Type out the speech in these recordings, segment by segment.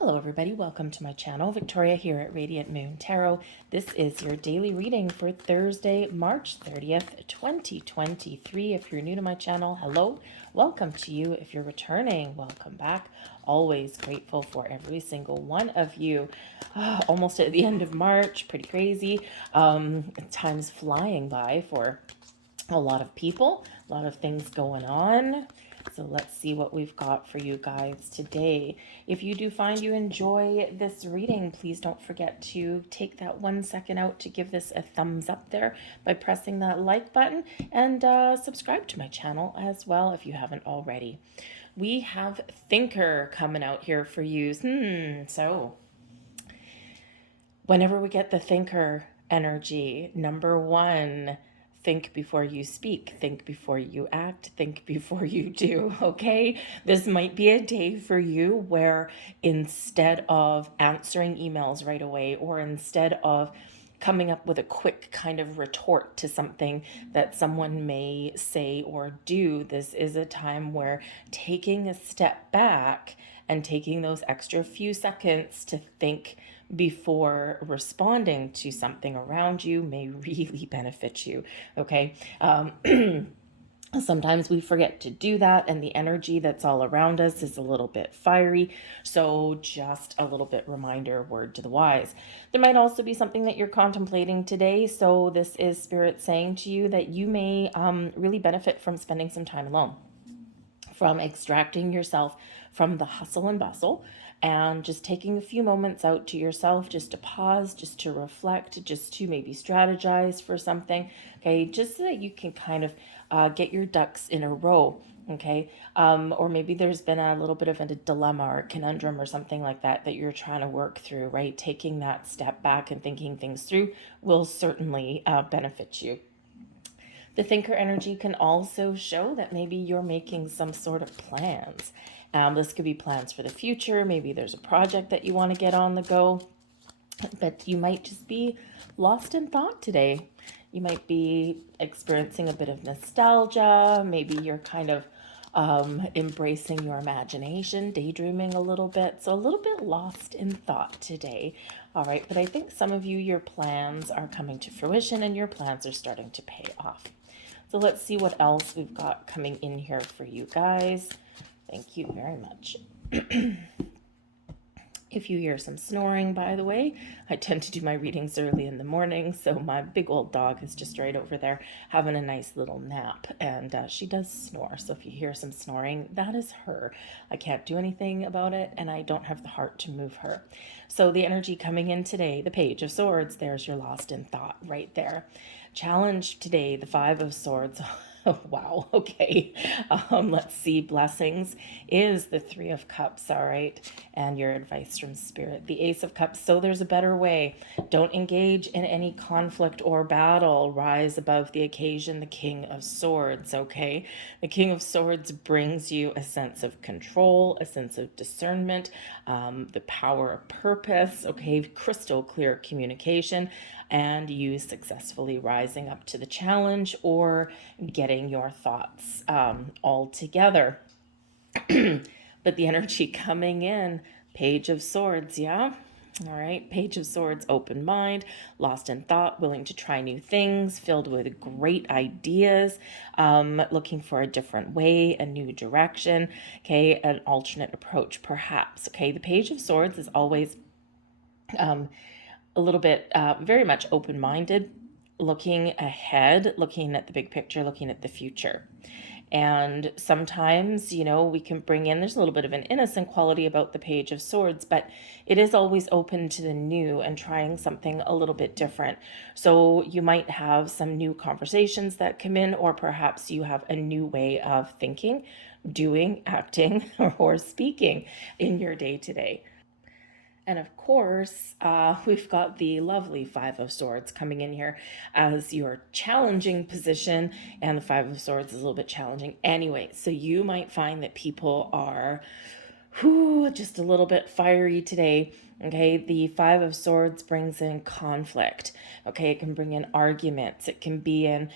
Hello everybody, welcome to my channel. Victoria here at Radiant Moon Tarot. This is your daily reading for Thursday, March 30th, 2023. If you're new to my channel, hello, welcome to you. If you're returning, welcome back. Always grateful for every single one of you. Almost at the end of March, pretty crazy. Time's flying by for a lot of people, a lot of things going on. So let's see what we've got for you guys today. If you do find you enjoy this reading, please don't forget to take that 1 second out to give this a thumbs up there by pressing that like button, and subscribe to my channel as well if you haven't already. We have Thinker coming out here for you. So whenever we get the Thinker energy, number one, think before you speak, think before you act, think before you do, okay? This might be a day for you where instead of answering emails right away, or instead of coming up with a quick kind of retort to something that someone may say or do, this is a time where taking a step back and taking those extra few seconds to think before responding to something around you may really benefit you, okay? Sometimes we forget to do that, and the energy that's all around us is a little bit fiery. So just a little bit reminder, word to the wise. There might also be something that you're contemplating today. So this is Spirit saying to you that you may really benefit from spending some time alone, from extracting yourself from the hustle and bustle, and just taking a few moments out to yourself, just to pause, just to reflect, just to maybe strategize for something, okay, just so that you can kind of get your ducks in a row, okay? Or maybe there's been a little bit of a dilemma or conundrum or something like that that you're trying to work through, right? Taking that step back and thinking things through will certainly benefit you. The thinker energy can also show that maybe you're making some sort of plans. This could be plans for the future. Maybe there's a project that you want to get on the go, but you might just be lost in thought today. You might be experiencing a bit of nostalgia. Maybe you're kind of embracing your imagination, daydreaming a little bit. So a little bit lost in thought today. All right, but I think some of you, your plans are coming to fruition and your plans are starting to pay off. So let's see what else we've got coming in here for you guys. Thank you very much. If you hear some snoring, by the way, I tend to do my readings early in the morning, so my big old dog is just right over there having a nice little nap, and she does snore. So if you hear some snoring, that is her. I can't do anything about it, and I don't have the heart to move her. So the energy coming in today, the Page of Swords, there's your lost in thought right there. Challenge today, the Five of Swords. Oh, wow. Okay. Let's see. Blessings is the Three of Cups. All right. And your advice from Spirit, the Ace of Cups. So there's a better way. Don't engage in any conflict or battle. Rise above the occasion. The King of Swords. Okay. The King of Swords brings you a sense of control, a sense of discernment, the power of purpose. Okay. Crystal clear communication, and you successfully rising up to the challenge or getting your thoughts all together. But the energy coming in, Page of Swords, yeah? All right, Page of Swords, open mind, lost in thought, willing to try new things, filled with great ideas, looking for a different way, a new direction, okay, an alternate approach perhaps, okay? The Page of Swords is always a little bit very much open-minded, looking ahead, looking at the big picture, looking at the future. And sometimes, you know, we can bring in, there's a little bit of an innocent quality about the Page of Swords, but it is always open to the new and trying something a little bit different. So you might have some new conversations that come in, or perhaps you have a new way of thinking, doing, acting, or speaking in your day to day. And of course, we've got the lovely Five of Swords coming in here as your challenging position. And the Five of Swords is a little bit challenging anyway. So you might find that people are just a little bit fiery today. Okay, the Five of Swords brings in conflict. Okay, it can bring in arguments. It can be in,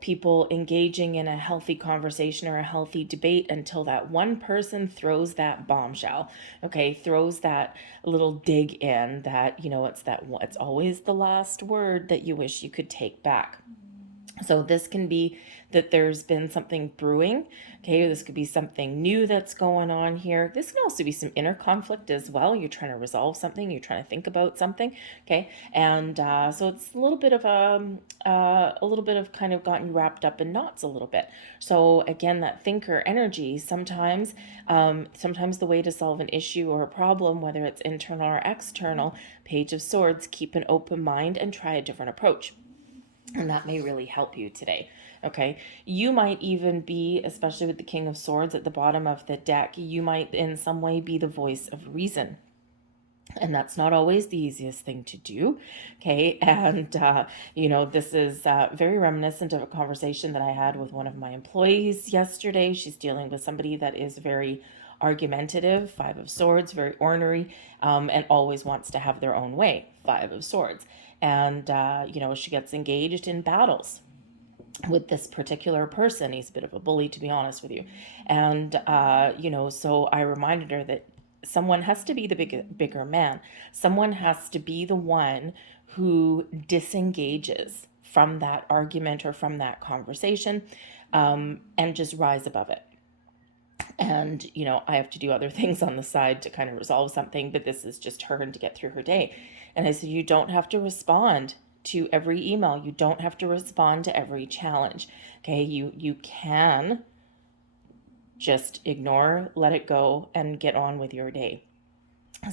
people engaging in a healthy conversation or a healthy debate until that one person throws that bombshell. Okay, throws that little dig in that, it's always the last word that you wish you could take back. So this can be that there's been something brewing. Okay, this could be something new that's going on here. This can also be some inner conflict as well. You're trying to resolve something. You're trying to think about something. Okay, and so it's a little bit of kind of gotten you wrapped up in knots a little bit. So again, that thinker energy. Sometimes the way to solve an issue or a problem, whether it's internal or external, Page of Swords, keep an open mind and try a different approach. And that may really help you today. Okay. You might even be, especially with the King of Swords at the bottom of the deck, you might in some way be the voice of reason. And that's not always the easiest thing to do. Okay. And, this is very reminiscent of a conversation that I had with one of my employees yesterday. She's dealing with somebody that is very argumentative, Five of Swords, very ornery, and always wants to have their own way, Five of Swords. And, she gets engaged in battles with this particular person. He's a bit of a bully, to be honest with you. And, so I reminded her that someone has to be the bigger man. Someone has to be the one who disengages from that argument or from that conversation, and just rise above it. And, I have to do other things on the side to kind of resolve something, but this is just her to get through her day. And I said, you don't have to respond to every email. You don't have to respond to every challenge. Okay. You can just ignore, let it go, and get on with your day.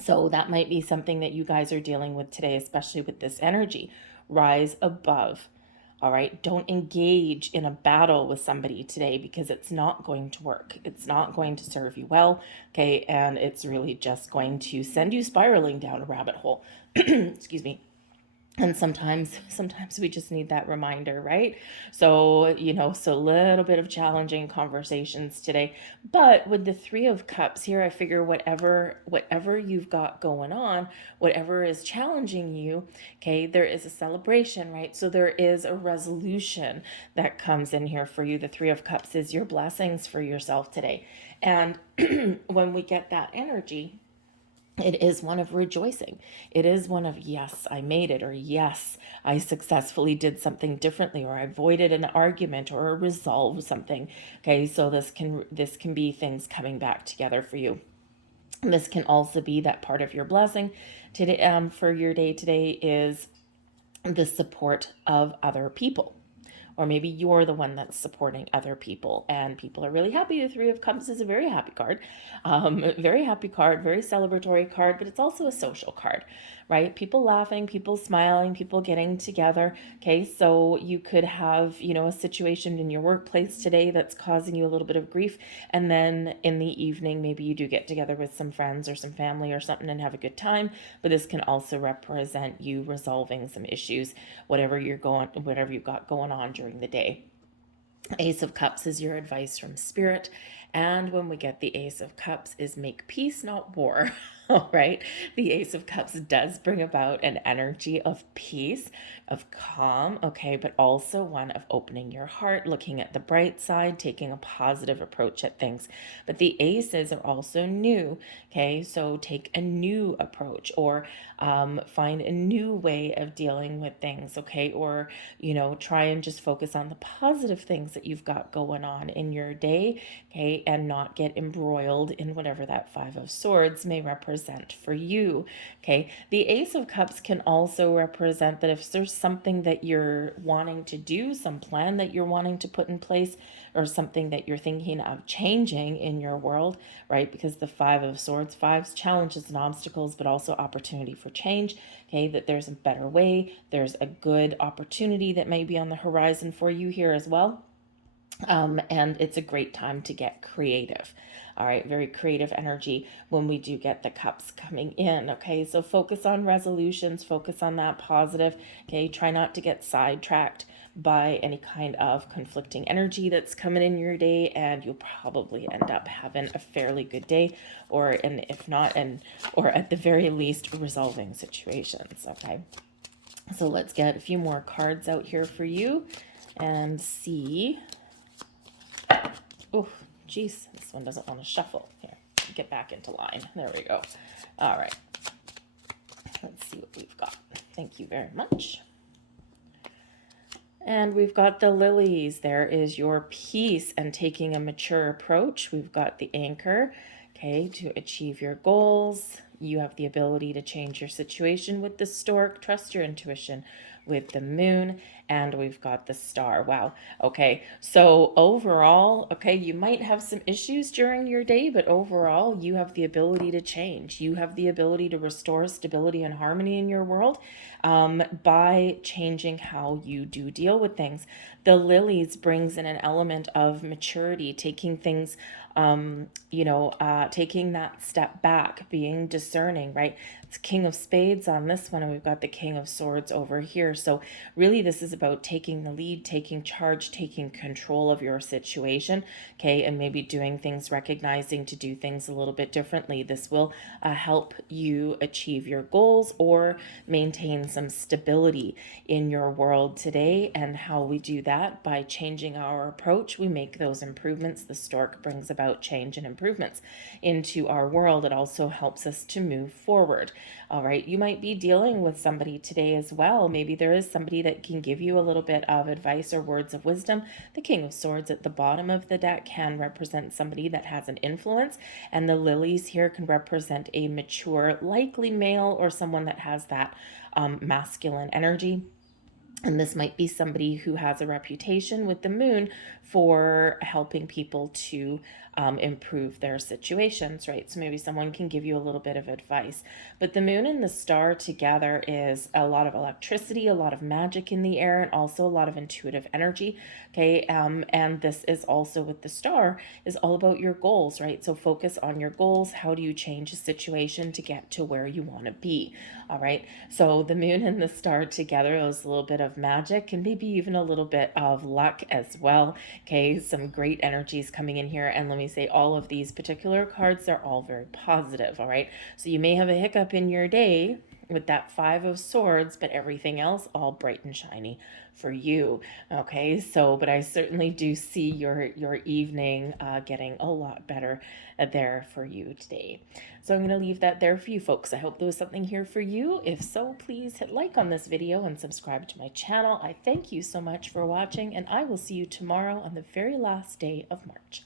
So that might be something that you guys are dealing with today, especially with this energy. Rise above. All right. Don't engage in a battle with somebody today because it's not going to work. It's not going to serve you well. Okay. And it's really just going to send you spiraling down a rabbit hole. Excuse me. And sometimes we just need that reminder, right? So, so a little bit of challenging conversations today. But with the Three of Cups here, I figure whatever you've got going on, whatever is challenging you, okay, there is a celebration, right? So there is a resolution that comes in here for you. The Three of Cups is your blessings for yourself today. And when we get that energy, it is one of rejoicing. It is one of, yes, I made it, or yes, I successfully did something differently, or I avoided an argument or resolved something. Okay, so this can be things coming back together for you. This can also be that part of your blessing today, for your day today is the support of other people. Or maybe you're the one that's supporting other people and people are really happy. The Three of Cups is a very happy card, very happy card, very celebratory card, but it's also a social card, right? People laughing, people smiling, people getting together. Okay, so you could have, a situation in your workplace today that's causing you a little bit of grief. And then in the evening, maybe you do get together with some friends or some family or something and have a good time. But this can also represent you resolving some issues, whatever you've got going on during the day. Ace of Cups is your advice from Spirit. And when we get the Ace of Cups is make peace, not war. All right. The Ace of Cups does bring about an energy of peace, of calm, okay, but also one of opening your heart, looking at the bright side, taking a positive approach at things. But the aces are also new, okay, so take a new approach, or find a new way of dealing with things, okay, or, try and just focus on the positive things that you've got going on in your day, okay, and not get embroiled in whatever that Five of Swords may represent for you. Okay. The Ace of Cups can also represent that if there's something that you're wanting to do, some plan that you're wanting to put in place, or something that you're thinking of changing in your world, right? Because the Five of Swords, fives, challenges and obstacles, but also opportunity for change. Okay. That there's a better way. There's a good opportunity that may be on the horizon for you here as well. And it's a great time to get creative. All right, very creative energy when we do get the cups coming in. Okay, so focus on resolutions, focus on that positive. Okay, try not to get sidetracked by any kind of conflicting energy that's coming in your day, and you'll probably end up having a fairly good day, and if not, or at the very least, resolving situations. Okay, so let's get a few more cards out here for you and see. Oh, geez, this one doesn't want to shuffle. Here, get back into line. There we go. All right. Let's see what we've got. Thank you very much. And we've got the lilies. There is your peace and taking a mature approach. We've got the anchor, okay, to achieve your goals. You have the ability to change your situation with the stork. Trust your intuition with the moon. And we've got the star. Wow. Okay. So overall, okay, you might have some issues during your day, but overall, you have the ability to change. You have the ability to restore stability and harmony in your world by changing how you do deal with things. The lilies brings in an element of maturity, taking things taking that step back, being discerning, right? It's King of Spades on this one, and we've got the King of Swords over here. So really this is about taking the lead, taking charge, taking control of your situation, okay, and maybe doing things, recognizing to do things a little bit differently. This will help you achieve your goals or maintain some stability in your world today. And how we do that, by changing our approach, we make those improvements. The stork brings about change and improvements into our world. It also helps us to move forward. All right, you might be dealing with somebody today as well. Maybe there is somebody that can give you a little bit of advice or words of wisdom. The King of Swords at the bottom of the deck can represent somebody that has an influence, and the lilies here can represent a mature, likely male, or someone that has that masculine energy. And this might be somebody who has a reputation with the moon for helping people to improve their situations, right? So maybe someone can give you a little bit of advice. But the moon and the star together is a lot of electricity, a lot of magic in the air, and also a lot of intuitive energy, okay? And this is also, with the star, is all about your goals, right? So focus on your goals. How do you change a situation to get to where you want to be? All right. So the moon and the star together is a little bit of magic and maybe even a little bit of luck as well. Okay. Some great energies coming in here. And let me say, all of these particular cards are all very positive. All right. So you may have a hiccup in your day with that Five of Swords, but everything else all bright and shiny for you. Okay, so but I certainly do see your evening getting a lot better there for you today. So I'm going to leave that there for you folks. I hope there was something here for you. If so, please hit like on this video and subscribe to my channel. I thank you so much for watching, and I will see you tomorrow on the very last day of March.